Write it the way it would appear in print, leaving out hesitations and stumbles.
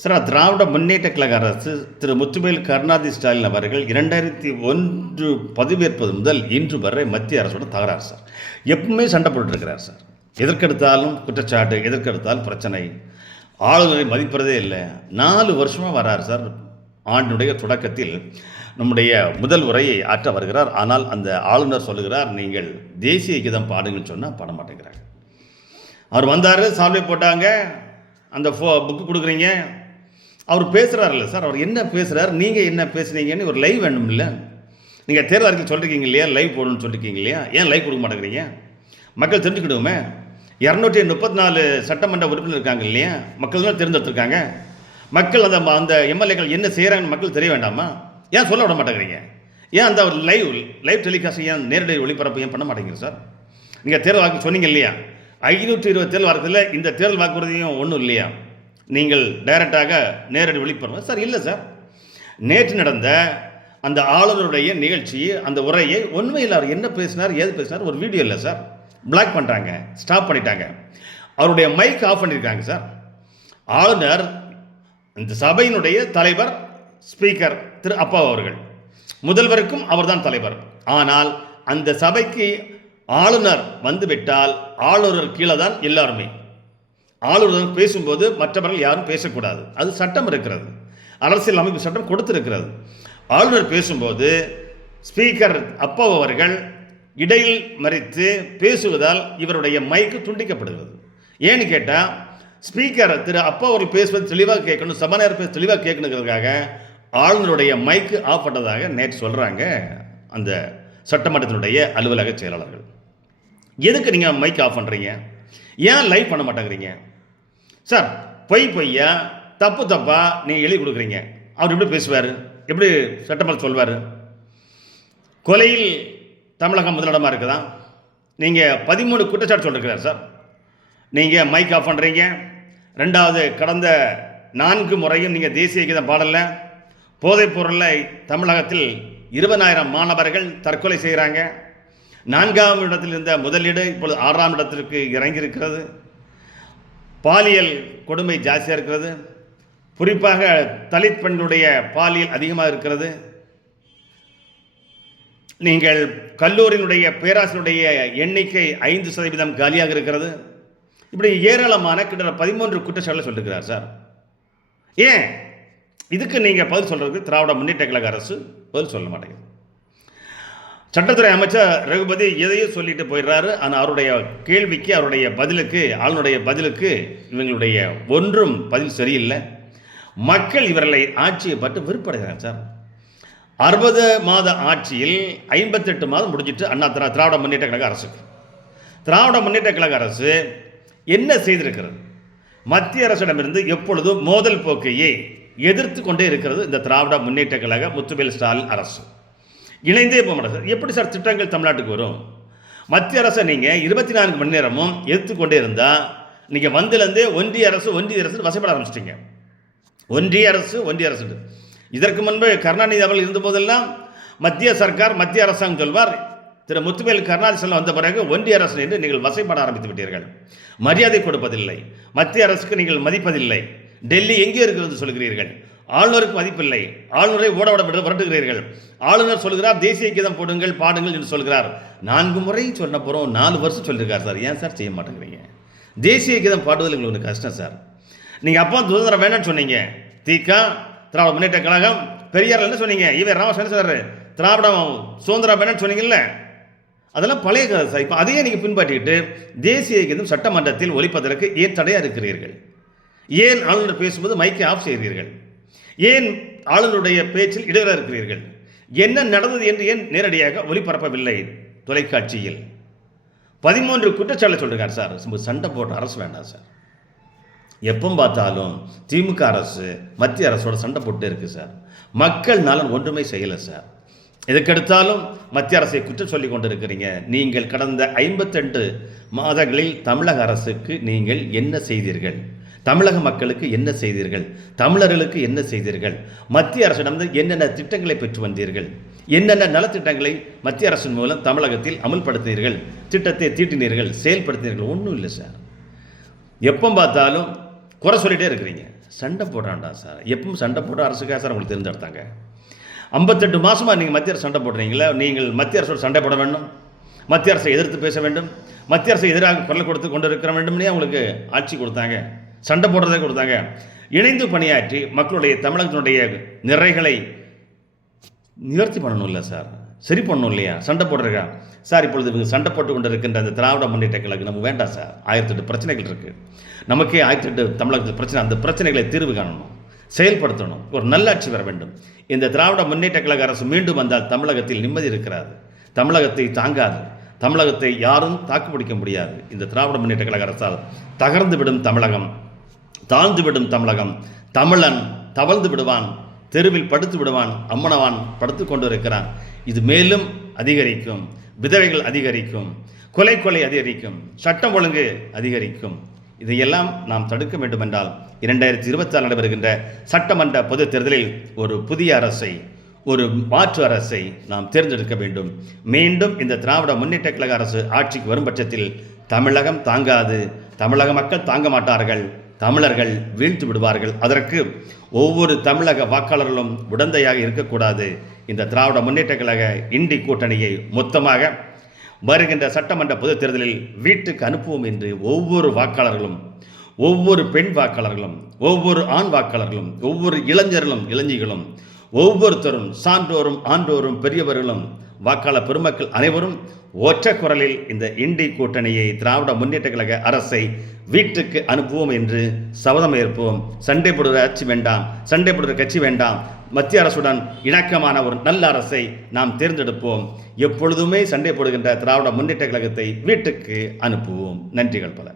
Sir, Dravida Munnetra கழக அரசு திரு முத்துவேல் கருணாநிதி ஸ்டாலின் அவர்கள் 2001 பதவியேற்பது முதல் இன்று வரை மத்திய அரசோட தகராறு சார். எப்பவுமே சண்டை போட்டுருக்கிறார் சார். எதற்கெடுத்தாலும் குற்றச்சாட்டு, எதற்கெடுத்தாலும் பிரச்சனை. ஆளுநரை மதிப்பதே இல்லை. 4 வருஷமாக வரார் சார். ஆண்டினுடைய தொடக்கத்தில் நம்முடைய முதல் உரையை ஆற்ற வருகிறார். ஆனால் அந்த ஆளுநர் சொல்லுகிறார், நீங்கள் தேசிய கீதம் பாடுங்கன்னு சொன்னால் பாட மாட்டேங்கிறாங்க. அவர் வந்தார், சால்வை போட்டாங்க, அந்த புக்கு கொடுக்குறீங்க. அவர் பேசுகிறார்ல சார், அவர் என்ன பேசுகிறார், நீங்கள் என்ன பேசுனீங்கன்னு ஒரு லைவ் வேணும் இல்லை? நீங்கள் தேர்தல் அறிக்கை சொல்லிருக்கீங்க இல்லையா, லைவ் போடணும்னு சொல்லியிருக்கீங்க இல்லையா, ஏன் லைவ் கொடுக்க மாட்டேங்கிறீங்க? மக்கள் தெரிஞ்சுக்கிடுவோமே. 234 சட்டமன்ற உறுப்பினர் இருக்காங்க இல்லையா, மக்கள் தான் தேர்ந்தெடுத்திருக்காங்க. மக்கள் அந்த எம்எல்ஏக்கள் என்ன செய்கிறாங்கன்னு மக்கள் தெரிய வேண்டாமா? ஏன் சொல்ல விட மாட்டேங்கிறீங்க? ஏன் அந்த லைவ் டெலிகாஸ்ட் ஏன் நேரடி ஒளிபரப்பு ஏன் பண்ண மாட்டேங்கிறீங்க சார்? நீங்கள் தேர்தல் வாக்கு சொன்னீங்க இல்லையா, 520 தேர்தல் வாரத்தில் இந்த தேர்தல் வாக்குறுதியும் ஒன்றும் இல்லையா? நீங்கள் டைரக்டாக நேரடி ஒளிபரப்பு சார்? இல்லை சார். நேற்று நடந்த அந்த ஆளுநருடைய நிகழ்ச்சி, அந்த உரையை உண்மையில் அவர் என்ன பேசினார், ஏது பேசினார் ஒரு வீடியோ இல்லை சார். பிளாக் பண்ணுறாங்க, ஸ்டாப் பண்ணிட்டாங்க. அவருடைய மைக் ஆஃப் பண்ணியிருக்காங்க சார். ஆளுநர், இந்த சபையினுடைய தலைவர், ஸ்பீக்கர் திரு அப்பா அவர்கள், முதல்வருக்கும் அவர்தான் தலைவர். ஆனால் அந்த சபைக்கு ஆளுநர் வந்துவிட்டால் ஆளுநர் கீழே தான் எல்லாருமே. ஆளுநர் பேசும்போது மற்றவர்கள் யாரும் பேசக்கூடாது. அது சட்டம் இருக்கிறது, அரசியல் அமைப்பு சட்டம் கொடுத்திருக்கிறது. ஆளுநர் பேசும்போது ஸ்பீக்கர் அப்பா அவர்கள் இடையில் மறித்து பேசுவதால் இவருடைய மைக்கு துண்டிக்கப்படுகிறது. ஏன்னு கேட்டால், ஸ்பீக்கர் திரு அப்பா அவர்கள் பேசுவது தெளிவாக கேட்கணும், சபாநாயகர் பேச தெளிவாக கேட்கணுங்கிறதுக்காக ஆளுநருடைய மைக்கு ஆஃப் பண்ணதாக நேற்று சொல்கிறாங்க அந்த சட்டமன்றத்தினுடைய அலுவலக செயலாளர்கள். எதுக்கு நீங்கள் மைக் ஆஃப் பண்ணுறீங்க? ஏன் லைவ் பண்ண மாட்டேங்கிறீங்க சார்? பொய்யா தப்பா நீங்கள் எழுதி கொடுக்குறீங்க. அவர் எப்படி பேசுவார், எப்படி சட்டமன்றம் சொல்வார்? கொலையில் தமிழகம் முதலிடமாக இருக்குதா? நீங்கள் 13 குற்றச்சாட்டு சொல்லிருக்கிறார் சார். நீங்கள் மைக் ஆஃப் பண்ணுறீங்க. ரெண்டாவது, கடந்த 4 முறையும் நீங்கள் தேசிய கீதம் பாடலை. போதைப் பொருளை தமிழகத்தில் 20,000 மாணவர்கள் தற்கொலை செய்கிறாங்க. 4ஆம் இடத்தில் இருந்த முதலீடு இப்பொழுது 6ஆம் இடத்திற்கு இறங்கியிருக்கிறது. பாலியல் கொடுமை ஜாஸ்தியாக இருக்கிறது. குறிப்பாக தலித் பெண்களுடைய பாலியல் அதிகமாக இருக்கிறது. நீங்கள் கல்லூரியினுடைய பேராசிரியருடைய எண்ணிக்கை 5% காலியாக இருக்கிறது. இப்படி ஏராளமான கிட்டத்தட்ட 13 குற்றச்சாட்டுகளை சொல்லியிருக்கிறார் சார். ஏன் இதுக்கு நீங்கள் பதில் சொல்கிறதுக்கு திராவிட முன்னேற்ற கழக அரசு பதில் சொல்ல மாட்டேங்குது. சட்டத்துறை அமைச்சர் ரகுபதி எதையும் சொல்லிட்டு போயிடுறாரு. ஆனால் அவருடைய கேள்விக்கு, அவருடைய பதிலுக்கு, ஆளுநருடைய பதிலுக்கு இவங்களுடைய ஒன்றும் பதில் சரியில்லை. மக்கள் இவர்களை ஆட்சியை பட்டு விருப்படைகிறாங்க சார். 60 மாத ஆட்சியில் 58 மாதம் முடிஞ்சிட்டு திராவிட முன்னேற்ற கழக அரசுக்கு. திராவிட முன்னேற்ற கழக அரசு என்ன செய்திருக்கிறது? மத்திய அரசிடமிருந்து எப்பொழுதும் மோதல் போக்கையை எதிர்த்து கொண்டே இருக்கிறது இந்த திராவிட முன்னேற்ற கழக முத்துவேல் ஸ்டாலின் அரசு. இணைந்தே போக மாட்டேன். எப்படி சார் திட்டங்கள் தமிழ்நாட்டுக்கு வரும்? மத்திய அரசை நீங்கள் 24 மணி நேரமும் எதிர்த்துக்கொண்டே இருந்தால், நீங்கள் வந்திலேருந்தே ஒன்றிய அரசு வசப்பட ஆரம்பிச்சிட்டிங்க. ஒன்றிய அரசு. இதற்கு முன்பு கருணாநிதி அவர்கள் இருந்தபோதெல்லாம் மத்திய சர்க்கார், மத்திய அரசாங்கம் சொல்வார். திரு முத்துவேல் கருணாநிதி செல்வம் வந்த பிறகு ஒன்றிய அரசு என்று நீங்கள் வசைப்பட ஆரம்பித்து விட்டீர்கள். மரியாதை கொடுப்பதில்லை, மத்திய அரசுக்கு நீங்கள் மதிப்பதில்லை. டெல்லி எங்கே இருக்கிறது சொல்கிறீர்கள். ஆளுநருக்கு மதிப்பில்லை, ஆளுநரை ஓட விரட்டுகிறீர்கள். ஆளுநர் சொல்கிறார் தேசிய கீதம் போடுங்கள், பாடுங்கள் என்று சொல்கிறார். 4 முறை சொன்ன போகிறோம், 4 வருஷம் சொல்லியிருக்கார் சார். ஏன் சார் செய்ய மாட்டேங்கிறீங்க? தேசிய கீதம் பாடுவதில் உங்களுக்கு கஷ்டம் சார். நீங்கள் அப்போ சுதந்திரம் வேணான்னு சொன்னீங்க. திகா, திராவிட முன்னேற்ற கழகம், பெரியார் என்ன சொன்னீங்க? இவர் ராமசாமி சார் திராவிடம் சுதந்திரம் வேணான்னு சொன்னீங்கல்ல, அதெல்லாம் பழைய கதை சார். இப்போ அதையே நீங்கள் பின்பற்றிக்கிட்டு தேசிய கீதம் சட்டமன்றத்தில் ஒலிப்பதற்கு ஏன் தடையாக இருக்கிறீர்கள்? ஏன் ஆளுநர் பேசும்போது மைக்கை ஆஃப் செய்கிறீர்கள்? ஏன் ஆளுநருடைய பேச்சில் இடையில இருக்கிறீர்கள்? என்ன நடந்தது என்று ஏன் நேரடியாக ஒளிபரப்பவில்லை தொலைக்காட்சியில்? 13 குற்றச்சாட்டு சொல்லிருக்கார் சார். சண்டை போட்ட அரசு வேண்டாம் சார். எப்போ பார்த்தாலும் திமுக அரசு மத்திய அரசோட சண்டை போட்டு இருக்கு சார். மக்கள் நலன் ஒன்றுமே செய்யலை சார். எதுக்கெடுத்தாலும் மத்திய அரசை குற்றம் சொல்லி கொண்டு இருக்கிறீங்க. நீங்கள் கடந்த 52 மாதங்களில் தமிழக அரசுக்கு நீங்கள் என்ன செய்தீர்கள்? தமிழக மக்களுக்கு என்ன செய்தீர்கள்? தமிழர்களுக்கு என்ன செய்தீர்கள்? மத்திய அரசிடம் என்னென்ன திட்டங்களை பெற்று வந்தீர்கள்? என்னென்ன நலத்திட்டங்களை மத்திய அரசின் மூலம் தமிழகத்தில் அமல்படுத்தினீர்கள்? திட்டத்தை தீட்டினீர்கள், செயல்படுத்தினீர்கள்? ஒன்றும் இல்லை சார். எப்போ பார்த்தாலும் குறை சொல்லிகிட்டே இருக்கிறீங்க. சண்டை போடுறான்டா சார், எப்பவும் சண்டை போட்டு அரசுக்காக சார் உங்களுக்கு தேர்ந்தெடுத்தாங்க. 58 மாதமாக நீங்கள் மத்திய அரசு சண்டை போடுறீங்களா? நீங்கள் மத்திய அரசோடு சண்டை போட வேண்டும், மத்திய அரசை எதிர்த்து பேச வேண்டும், மத்திய அரசை எதிராக குரல் கொடுத்து கொண்டு இருக்கிற வேண்டும்னே அவங்களுக்கு ஆட்சி கொடுத்தாங்க, சண்டை போடுறதே கொடுத்தாங்க. இணைந்து பணியாற்றி மக்களுடைய தமிழகத்தினுடைய நிறைகளை நிவர்த்தி பண்ணணும் இல்லை சார், சரி பண்ணணும் இல்லையா? சண்டை போடுறா சார். இப்பொழுது இவங்க சண்டை போட்டு கொண்டு இருக்கின்ற அந்த திராவிட முன்னேற்ற கழகம் நமக்கு வேண்டாம் சார். 1008 பிரச்சனைகள் இருக்குது நமக்கே. 1008 தமிழகத்தில் பிரச்சனை, அந்த பிரச்சனைகளை தீர்வு காணணும், செயல்படுத்தணும், ஒரு நல்லாட்சி வர வேண்டும். இந்த திராவிட முன்னேற்ற கழக அரசு மீண்டும் வந்தால் தமிழகத்தில் நிம்மதி இருக்கிறாது, தமிழகத்தை தாங்காது, தமிழகத்தை யாரும் தாக்குப்பிடிக்க முடியாது. இந்த திராவிட முன்னேற்ற கழக அரசால் தகர்ந்து விடும் தமிழகம், தாழ்ந்து விடும் தமிழகம், தமிழன் தவழ்ந்து விடுவான், தெருவில் படுத்து விடுவான், அம்மனவான் படுத்து கொண்டு இருக்கிறான். இது மேலும் அதிகரிக்கும், விதவைகள் அதிகரிக்கும், கொலை அதிகரிக்கும், சட்டம் ஒழுங்கு அதிகரிக்கும். இதையெல்லாம் நாம் தடுக்க வேண்டுமென்றால் 2026 நடைபெறுகின்ற சட்டமன்ற பொதுத் தேர்தலில் ஒரு புதிய அரசை, ஒரு மாற்று அரசை நாம் தேர்ந்தெடுக்க வேண்டும். மீண்டும் இந்த திராவிட முன்னேற்ற கழக அரசு ஆட்சிக்கு வரும் பட்சத்தில் தமிழகம் தாங்காது, தமிழக மக்கள் தாங்க மாட்டார்கள், தமிழர்கள் வீழ்த்து விடுவார்கள். அதற்கு ஒவ்வொரு தமிழக வாக்காளர்களும் உடந்தையாக இருக்கக்கூடாது. இந்த திராவிட முன்னேற்ற கழக இண்டி கூட்டணியை மொத்தமாக வருகின்ற சட்டமன்ற பொதுத் தேர்தலில் வீட்டுக்கு அனுப்புவோம் என்று ஒவ்வொரு வாக்காளர்களும், ஒவ்வொரு பெண் வாக்காளர்களும், ஒவ்வொரு ஆண் வாக்காளர்களும், ஒவ்வொரு இளைஞர்களும் இளைஞர்களும், ஒவ்வொருத்தரும் சான்றோரும் ஆண்டோரும் பெரியவர்களும் வாக்காளர் பெருமக்கள் அனைவரும் ஒற்றை குரலில் இந்த இண்டி கூட்டணியை, திராவிட முன்னேற்ற கழக அரசை வீட்டுக்கு அனுப்புவோம் என்று சபதம் ஏற்போம். சண்டை போடுகிற ஆட்சி வேண்டாம், சண்டை போடுகிற கட்சி வேண்டாம், மத்திய அரசுடன் இணக்கமான ஒரு நல்ல அரசை நாம் தேர்ந்தெடுப்போம். எப்பொழுதுமே சண்டை போடுகின்ற திராவிட முன்னேற்ற கழகத்தை வீட்டுக்கு அனுப்புவோம். நன்றிகள் பல.